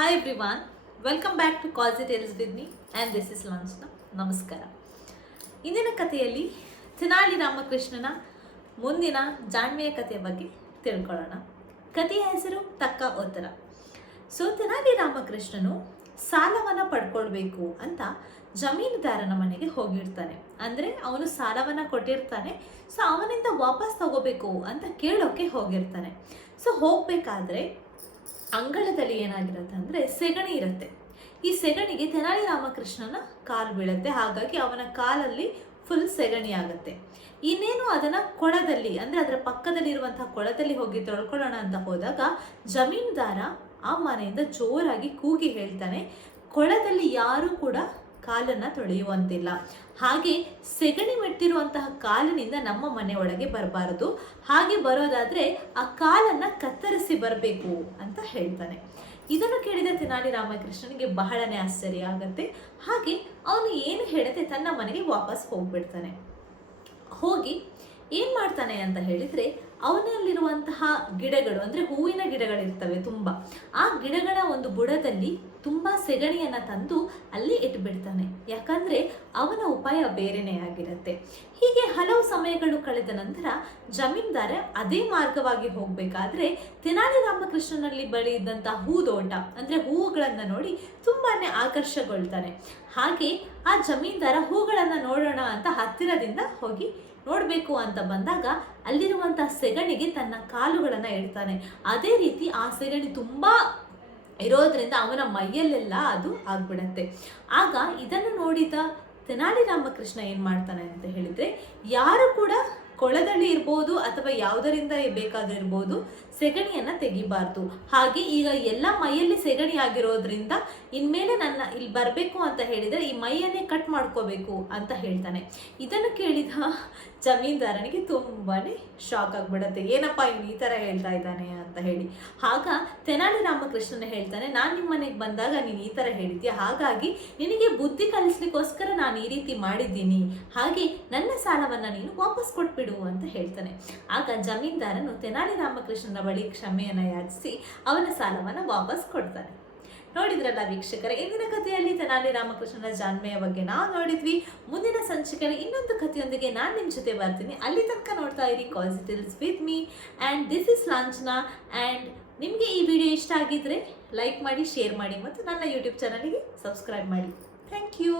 Hi everyone, welcome back to Cozy Tales with me and this is Lanchana. ನಮಸ್ಕಾರ. ಇಂದಿನ ಕಥೆಯಲ್ಲಿ ತೆನಾಲಿ ರಾಮಕೃಷ್ಣನ ಮುಂದಿನ ಜಾಣ್ಮೆಯ ಕಥೆಯ ಬಗ್ಗೆ ತಿಳ್ಕೊಳ್ಳೋಣ. ಕಥೆಯ ಹೆಸರು ತಕ್ಕ ಉತ್ತರ. ತೆನಾಲಿ ರಾಮಕೃಷ್ಣನು ಸಾಲವನ್ನು ಪಡ್ಕೊಳ್ಬೇಕು ಅಂತ ಜಮೀನುದಾರನ ಮನೆಗೆ ಹೋಗಿರ್ತಾನೆ. ಅಂದರೆ ಅವನು ಸಾಲವನ್ನು ಕೊಟ್ಟಿರ್ತಾನೆ, ಅವನಿಂದ ವಾಪಸ್ ತಗೋಬೇಕು ಅಂತ ಕೇಳೋಕೆ ಹೋಗಿರ್ತಾನೆ. ಹೋಗಬೇಕಾದ್ರೆ ಅಂಗಳದಲ್ಲಿ ಏನಾಗಿರುತ್ತೆ ಅಂದರೆ ಸೆಗಣಿ ಇರುತ್ತೆ. ಈ ಸೆಗಣಿಗೆ ತೆನಾಲಿ ರಾಮಕೃಷ್ಣನ ಕಾಲು ಬೀಳುತ್ತೆ. ಹಾಗಾಗಿ ಅವನ ಕಾಲಲ್ಲಿ ಫುಲ್ ಸೆಗಣಿ ಆಗುತ್ತೆ. ಇನ್ನೇನು ಅದನ್ನು ಕೊಳದಲ್ಲಿ ಅಂದರೆ ಅದರ ಪಕ್ಕದಲ್ಲಿರುವಂತಹ ಕೊಳದಲ್ಲಿ ಹೋಗಿ ತೊಳ್ಕೊಳ್ಳೋಣ ಅಂತ ಹೋದಾಗ ಜಮೀನ್ದಾರ ಆ ಮನೆಯಿಂದ ಜೋರಾಗಿ ಕೂಗಿ ಹೇಳ್ತಾನೆ, ಕೊಳದಲ್ಲಿ ಯಾರೂ ಕೂಡ ಕಾಲನ್ನು ತೊಳೆಯುವಂತಿಲ್ಲ, ಹಾಗೆ ಸೆಗಣಿ ಮೆಟ್ಟಿರುವಂತಹ ಕಾಲಿನಿಂದ ನಮ್ಮ ಮನೆ ಒಳಗೆ ಬರಬಾರದು, ಹಾಗೆ ಬರೋದಾದರೆ ಆ ಕಾಲನ್ನು ಕತ್ತರಿಸಿ ಬರಬೇಕು ಅಂತ ಹೇಳ್ತಾನೆ. ಇದನ್ನು ಕೇಳಿದ ತೆನಾಲಿ ರಾಮಕೃಷ್ಣನಿಗೆ ಬಹಳನೇ ಆಶ್ಚರ್ಯ ಆಗುತ್ತೆ. ಹಾಗೆ ಅವನು ಏನು ಹೇಳದೆ ತನ್ನ ಮನೆಗೆ ವಾಪಸ್ ಹೋಗ್ಬಿಡ್ತಾನೆ. ಹೋಗಿ ಏನು ಮಾಡ್ತಾನೆ ಅಂತ ಹೇಳಿದರೆ, ಅವನಲ್ಲಿರುವಂತಹ ಗಿಡಗಳು ಅಂದರೆ ಹೂವಿನ ಗಿಡಗಳಿರ್ತವೆ ತುಂಬ, ಆ ಗಿಡಗಳ ಒಂದು ಬುಡದಲ್ಲಿ ತುಂಬ ಸೆಗಣಿಯನ್ನು ತಂದು ಅಲ್ಲಿ ಇಟ್ಬಿಡ್ತಾನೆ. ಯಾಕಂದರೆ ಅವನ ಉಪಾಯ ಬೇರೆನೇ ಆಗಿರುತ್ತೆ. ಹೀಗೆ ಹಲವು ಸಮಯಗಳು ಕಳೆದ ನಂತರ ಜಮೀನ್ದಾರ ಅದೇ ಮಾರ್ಗವಾಗಿ ಹೋಗಬೇಕಾದ್ರೆ ತೆನಾಲಿ ರಾಮಕೃಷ್ಣನಲ್ಲಿ ಬಳಿ ಇದ್ದಂಥ ಹೂದೋಟ ಅಂದರೆ ಹೂವುಗಳನ್ನು ನೋಡಿ ತುಂಬಾ ಆಕರ್ಷಗೊಳ್ತಾನೆ. ಹಾಗೆ ಆ ಜಮೀನ್ದಾರ ಹೂಗಳನ್ನು ನೋಡೋಣ ಅಂತ ಹತ್ತಿರದಿಂದ ಹೋಗಿ ನೋಡಬೇಕು ಅಂತ ಬಂದಾಗ ಅಲ್ಲಿರುವಂತಹ ಸೆಗಣಿಗೆ ತನ್ನ ಕಾಲುಗಳನ್ನು ಇಡ್ತಾನೆ. ಅದೇ ರೀತಿ ಆ ಸೆಗಣಿ ತುಂಬ ಇರೋದ್ರಿಂದ ಅವನ ಮೈಯಲ್ಲೆಲ್ಲ ಅದು ಆಗ್ಬಿಡತ್ತೆ. ಆಗ ಇದನ್ನು ನೋಡಿದ ತೆನಾಲಿ ರಾಮಕೃಷ್ಣ ಏನು ಮಾಡ್ತಾನೆ ಅಂತ ಹೇಳಿದರೆ, ಯಾರು ಕೂಡ ಕೊಳದಲ್ಲಿ ಇರ್ಬೋದು ಅಥವಾ ಯಾವುದರಿಂದ ಬೇಕಾದರೂ ಇರ್ಬೋದು ಸೆಗಣಿಯನ್ನು ತೆಗಿಬಾರ್ದು. ಹಾಗೆ ಈಗ ಎಲ್ಲ ಮೈಯಲ್ಲಿ ಸೆಗಣಿ ಆಗಿರೋದ್ರಿಂದ ಇನ್ಮೇಲೆ ನನ್ನ ಇಲ್ಲಿ ಬರಬೇಕು ಅಂತ ಹೇಳಿದರೆ ಈ ಮೈಯನ್ನೇ ಕಟ್ ಮಾಡ್ಕೋಬೇಕು ಅಂತ ಹೇಳ್ತಾನೆ. ಇದನ್ನು ಕೇಳಿದ ಜಮೀನ್ದಾರನಿಗೆ ತುಂಬಾ ಶಾಕ್ ಆಗಿಬಿಡತ್ತೆ. ಏನಪ್ಪ ಇವನು ಈ ಥರ ಹೇಳ್ತಾ ಇದ್ದಾನೆ ಅಂತ ಹೇಳಿ. ಆಗ ತೆನಾಲಿ ರಾಮಕೃಷ್ಣನ ಹೇಳ್ತಾನೆ, ನಾನು ನಿಮ್ಮ ಮನೆಗೆ ಬಂದಾಗ ನೀನು ಈ ಥರ ಹೇಳಿದ್ಯಾ, ಹಾಗಾಗಿ ನಿನಗೆ ಬುದ್ಧಿ ಕಲಿಸ್ಲಿಕ್ಕೋಸ್ಕರ ನಾನು ಈ ರೀತಿ ಮಾಡಿದ್ದೀನಿ, ಹಾಗೆ ನನ್ನ ಸಾಲವನ್ನು ನೀನು ವಾಪಸ್ ಕೊಟ್ಬಿಡು ಅಂತ ಹೇಳ್ತಾನೆ. ಆಗ ಜಮೀನ್ದಾರನು ತೆನಾಲಿ ರಾಮಕೃಷ್ಣನ ಬಳಿ ಕ್ಷಮೆಯನ್ನು ಯಾಚಿಸಿ ಅವನ ಸಾಲವನ್ನು ವಾಪಸ್ ಕೊಡ್ತಾನೆ. ನೋಡಿದ್ರಲ್ಲ ವೀಕ್ಷಕರೇ, ಇಂದಿನ ಕಥೆಯಲ್ಲಿ ತೆನಾಲಿ ರಾಮಕೃಷ್ಣನ ಜಾಣ್ಮೆಯ ಬಗ್ಗೆ ನಾವು ನೋಡಿದ್ವಿ. ಮುಂದಿನ ಸಂಚಿಕೆಯಲ್ಲಿ ಇನ್ನೊಂದು ಕಥೆಯೊಂದಿಗೆ ನಾನು ನಿಮ್ಮ ಜೊತೆ ಬರ್ತೀನಿ. ಅಲ್ಲಿ ತನಕ ನೋಡ್ತಾ ಇರಿ Kaaji tales with me and this is Lanchana. And ನಿಮಗೆ ಈ ವಿಡಿಯೋ ಇಷ್ಟ ಆಗಿದ್ರೆ ಲೈಕ್ ಮಾಡಿ, ಶೇರ್ ಮಾಡಿ ಮತ್ತು ನನ್ನ ಯೂಟ್ಯೂಬ್ ಚಾನಲ್ಗೆ ಸಬ್ಸ್ಕ್ರೈಬ್ ಮಾಡಿ. Thank you.